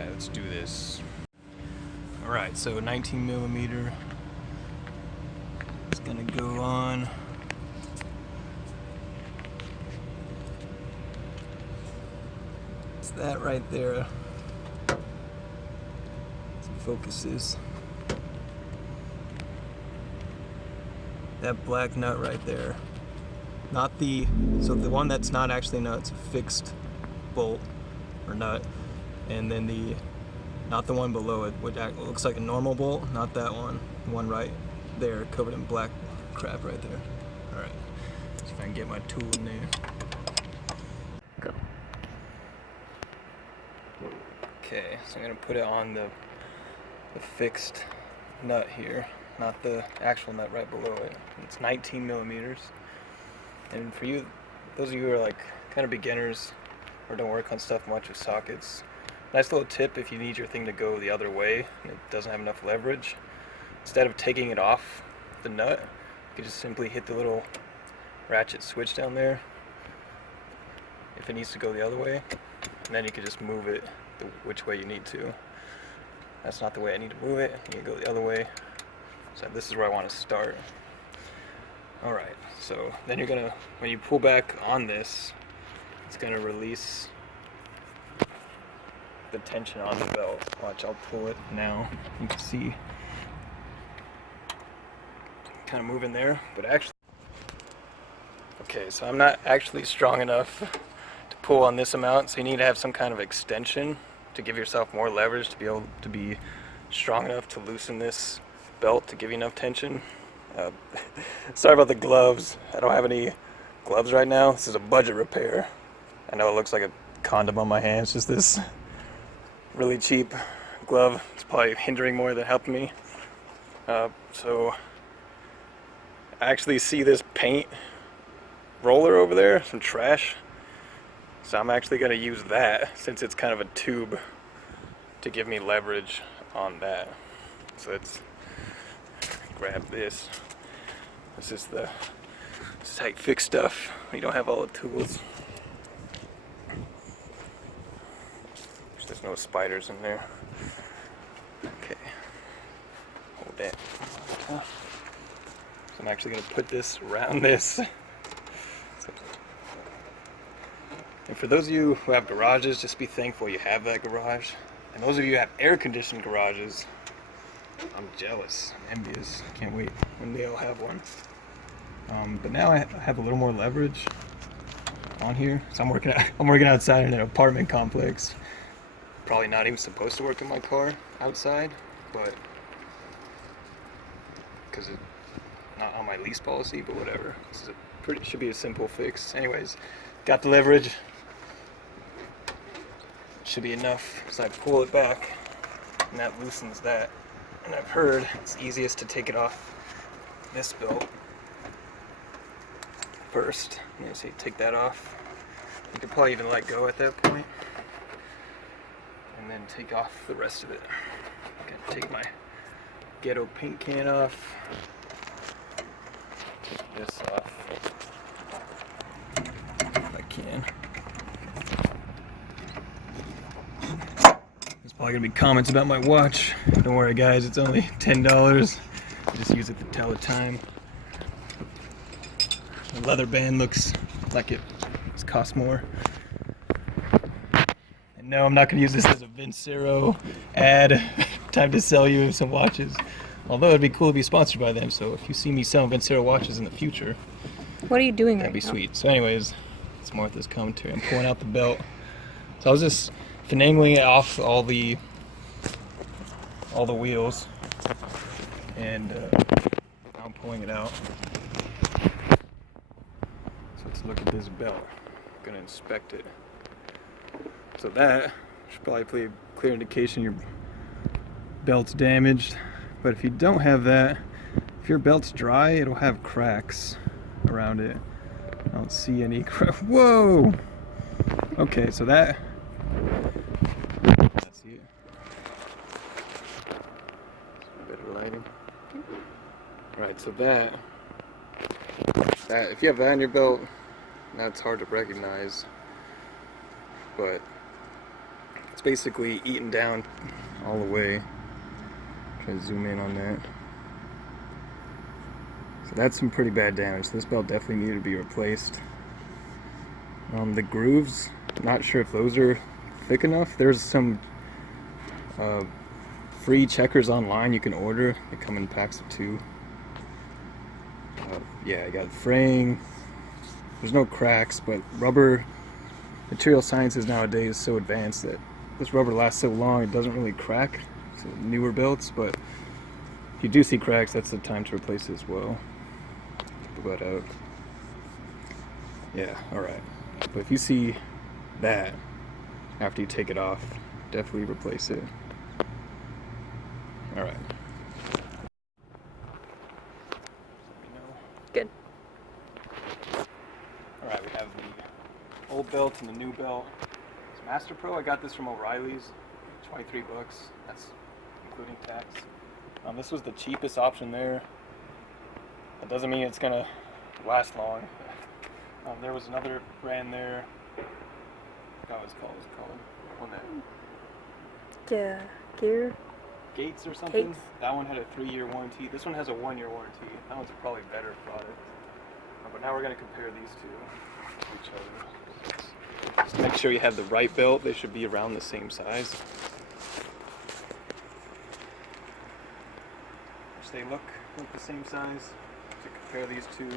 Alright, let's do this. Alright, so 19 millimeter. It's gonna go on. It's that right there. Some focuses. That black nut right there. Not the, so the one that's not actually a nut, it's a fixed bolt or nut. And then the, not the one below it, which looks like a normal bolt, not that one. The one right there, covered in black crap right there. Alright, see if I can get my tool in there. Go. Okay, so I'm gonna put it on the fixed nut here, not the actual nut right below it. It's 19 millimeters. And for you, those of you who are like kind of beginners or don't work on stuff much with sockets, nice little tip if you need your thing to go the other way and it doesn't have enough leverage. Instead of taking it off the nut, you can just simply hit the little ratchet switch down there if it needs to go the other way, and then you can just move it which way you need to. That's not the way I need to move it. You can go the other way. So this is where I want to start. Alright, so then you're gonna, when you pull back on this, it's gonna release the tension on the belt. Watch, I'll pull it now. You can see kind of moving there, but actually, okay, so I'm not actually strong enough to pull on this amount, so you need to have some kind of extension to give yourself more leverage to be able to be strong enough to loosen this belt to give you enough tension. Sorry about the gloves. I don't have any gloves right now. This is a budget repair. I know it looks like a condom on my hand. It's just this really cheap glove. It's probably hindering more than helping me. So I actually see this paint roller over there, some trash. So I'm actually going to use that since it's kind of a tube to give me leverage on that. So let's grab this. This is the tight fix stuff. You don't have all the tools. There's no spiders in there. Okay. Hold that. So I'm actually going to put this around this. And for those of you who have garages, just be thankful you have that garage. And those of you who have air-conditioned garages, I'm jealous, I'm envious. Can't wait when they all have one. But now I have a little more leverage on here. So I'm working outside in an apartment complex. Probably not even supposed to work in my car outside, but because it's not on my lease policy, but whatever. This is should be a simple fix. Anyways, got the leverage. Should be enough. So I pull it back, and that loosens that. And I've heard it's easiest to take it off this belt first. So you take that off. You could probably even let go at that point, and then take off the rest of it. I'm gonna take my ghetto paint can off. Take this off if I can. There's probably gonna be comments about my watch. Don't worry guys, it's only $10. I just use it to tell the time. The leather band looks like it's cost more. And no, I'm not gonna use this as a Vincero ad. Time to sell you some watches. Although it'd be cool to be sponsored by them, so if you see me selling Vincero watches in the future, what are you doing that'd right be now? sweet. So anyways, it's Martha's commentary. I'm pulling out the belt. So I was just finagling it off all the wheels, and now I'm pulling it out. So let's look at this belt. I'm gonna inspect it. So that should probably be a clear indication your belt's damaged. But if you don't have that, if your belt's dry, it'll have cracks around it. I don't see any cracks. Whoa! Okay, so that's it. Better lighting. Right, so that if you have that on your belt, that's hard to recognize, but It's basically eaten down all the way. Try to zoom in on that. So that's some pretty bad damage. This belt definitely needed to be replaced. The grooves, not sure if those are thick enough. There's some free checkers online you can order. They come in packs of 2. Yeah, I got fraying. There's no cracks, but rubber material sciences nowadays is so advanced that this rubber lasts so long it doesn't really crack. It's newer belts, but if you do see cracks, that's the time to replace it as well. Pull that out. Yeah, alright. But if you see that after you take it off, definitely replace it. Alright. Good. Alright, we have the old belt and the new belt. It's Master Pro. I got this from O'Reilly's. 23 bucks. That's including tax. This was the cheapest option there. That doesn't mean it's gonna last long. There was another brand there. I forgot what it's called. One that Gear. Gates or something. Gates. That one had a 3-year warranty. This one has a 1-year warranty. That one's probably a better product. But now we're gonna compare these two to each other. Just make sure you have the right belt. They should be around the same size. Which they look the same size. To compare these two.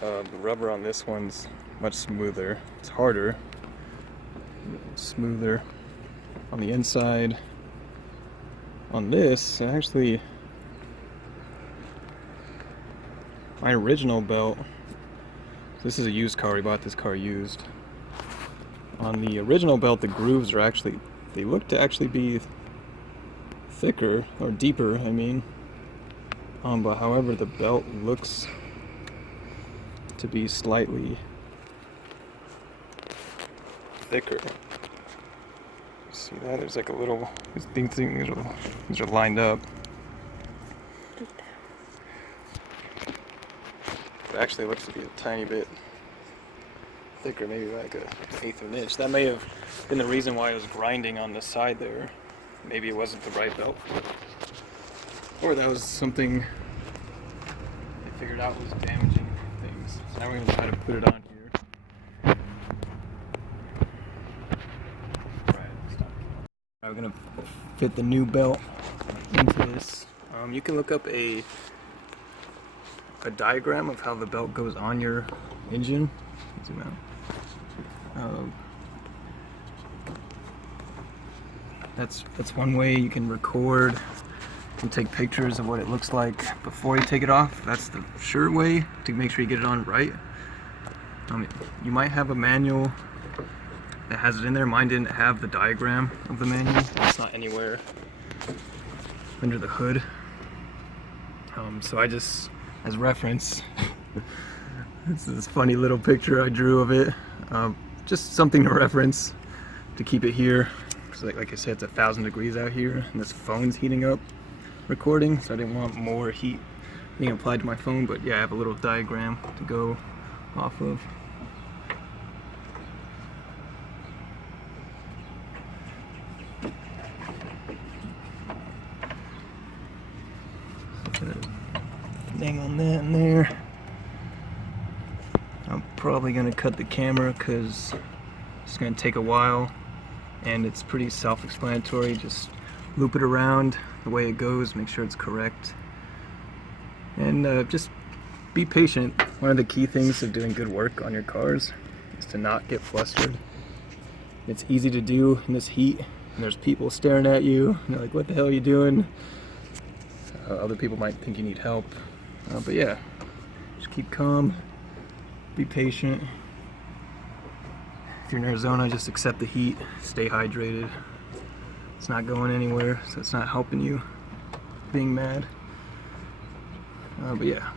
The rubber on this one's much smoother. It's harder. Smoother on the inside. On this, actually, my original belt, this is a used car, we bought this car used. On the original belt, the grooves are actually, they look to actually be thicker, or deeper, I mean. But however, the belt looks to be slightly thicker. See that? There's like a little, these are lined up. It actually looks to be a tiny bit thicker, maybe like an 1/8 of an inch. That may have been the reason why it was grinding on the side there. Maybe it wasn't the right belt for it. Or that was something they figured out was damaging things. So now we're going to try to put it on here. We're going to fit the new belt into this. You can look up a diagram of how the belt goes on your engine. Zoom out. That's one way you can record and take pictures of what it looks like before you take it off. That's the sure way to make sure you get it on right. You might have a manual that has it in there. Mine didn't have the diagram of the manual. It's not anywhere under the hood. So I just, as reference, this is this funny little picture I drew of it. Just something to reference to keep it here. Because like I said, it's 1,000 degrees out here and this phone's heating up recording, so I didn't want more heat being applied to my phone. But yeah, I have a little diagram to go off of. Thing on that in there. I'm probably gonna cut the camera because it's gonna take a while and it's pretty self-explanatory. Just loop it around the way it goes, make sure it's correct, and just be patient. One of the key things of doing good work on your cars is to not get flustered. It's easy to do in this heat and there's people staring at you and they're like, what the hell are you doing? Other people might think you need help. But yeah, just keep calm, be patient. If you're in Arizona, just accept the heat, stay hydrated. It's not going anywhere, so it's not helping you being mad. But yeah,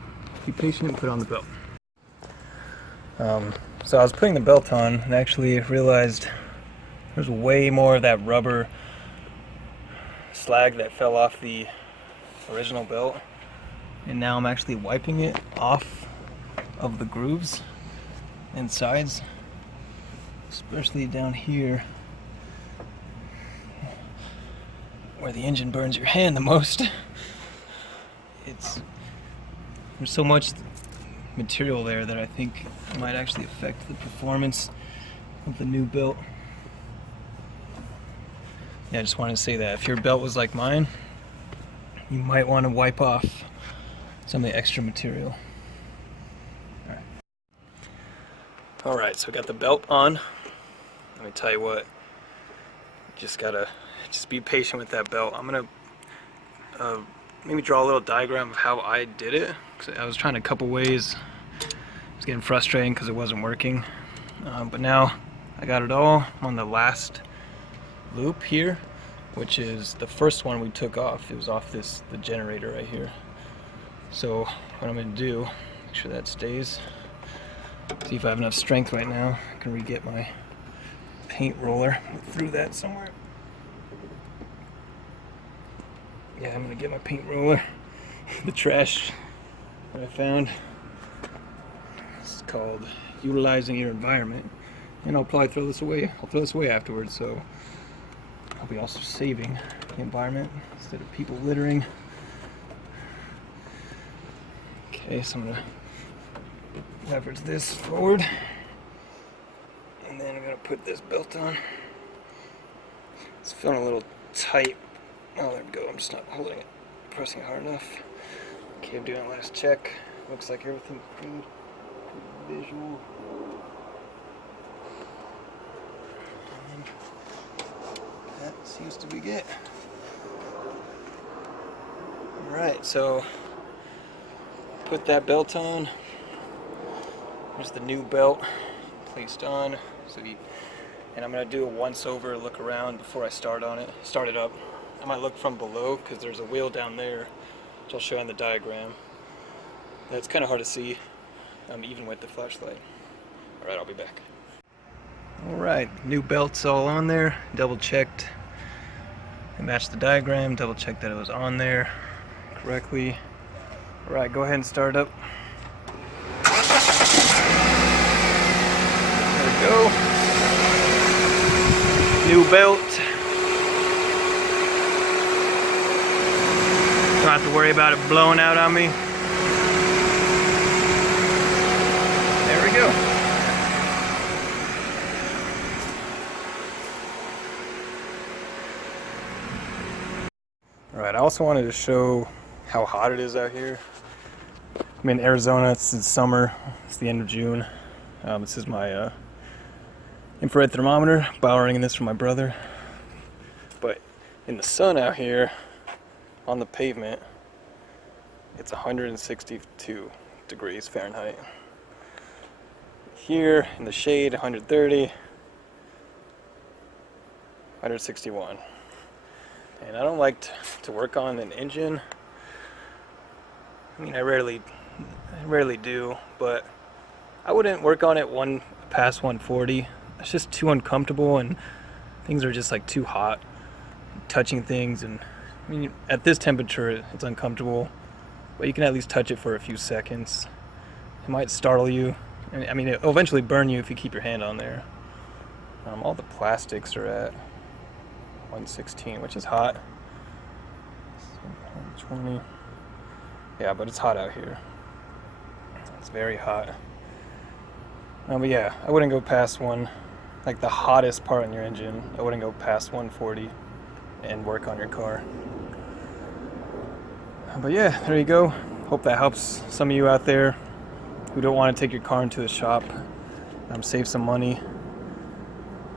be patient and put on the belt. So I was putting the belt on and actually realized there's way more of that rubber slag that fell off the original belt. And now I'm actually wiping it off of the grooves and sides, especially down here. where the engine burns your hand the most. There's so much material there that I think might actually affect the performance of the new belt. Yeah, I just wanted to say that if your belt was like mine, you might want to wipe off some of the extra material. Alright, so I got the belt on. Let me tell you what, just gotta be patient with that belt. I'm gonna maybe draw a little diagram of how I did it. 'Cause I was trying a couple ways. It was getting frustrating because it wasn't working. But now I got it all. I'm on the last loop here, which is the first one we took off. It was off the generator right here. So what I'm gonna do, make sure that stays. See if I have enough strength right now. I can re-get my paint roller. Threw that somewhere. Yeah, I'm gonna get my paint roller. The trash that I found. It's called Utilizing Your Environment. And I'll probably throw this away. I'll throw this away afterwards, so I'll be also saving the environment instead of people littering. Okay, so I'm gonna leverage this forward, and then I'm gonna put this belt on. It's feeling a little tight. Oh, there we go. I'm just not holding it, pressing hard enough. Okay, I'm doing a last check. Looks like everything's good. Visual. And that seems to be it. Alright, so put that belt on. Here's the new belt placed on. And I'm gonna do a once over look around before I start it up. I might look from below because there's a wheel down there, which I'll show you on the diagram. It's kind of hard to see, even with the flashlight. Alright, I'll be back. Alright, new belt's all on there. Double checked. I matched the diagram, double checked that it was on there correctly. Alright, go ahead and start up. There we go. New belt. Don't have to worry about it blowing out on me. There we go. Alright, I also wanted to show how hot it is out here. I'm in Arizona, it's summer, it's the end of June. This is my infrared thermometer, borrowing this from my brother. But in the sun out here, on the pavement, it's 162 degrees Fahrenheit. Here in the shade, 130, 161. And I don't like to work on an engine. I mean, I rarely do, but I wouldn't work on it past 140. It's just too uncomfortable, and things are just like too hot, touching things. And I mean, at this temperature it's uncomfortable, but you can at least touch it for a few seconds. It might startle you. I mean, it'll eventually burn you if you keep your hand on there. All the plastics are at 116, which is hot. 120. Yeah, but it's hot out here. It's very hot. But yeah, I wouldn't go past like the hottest part in your engine. I wouldn't go past 140 and work on your car. But yeah, there you go. Hope that helps some of you out there who don't want to take your car into the shop. Save some money.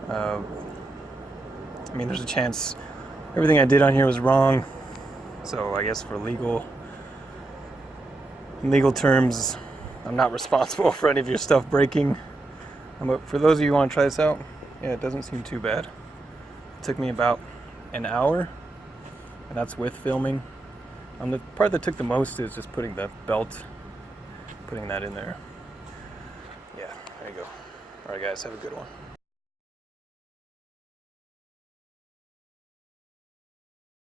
I mean, there's a chance everything I did on here was wrong. So I guess for legal terms, I'm not responsible for any of your stuff breaking. But for those of you who want to try this out, yeah, it doesn't seem too bad. It took me about an hour, and that's with filming. The part that took the most is just putting the belt, putting that in there. Yeah, there you go. Alright guys, have a good one.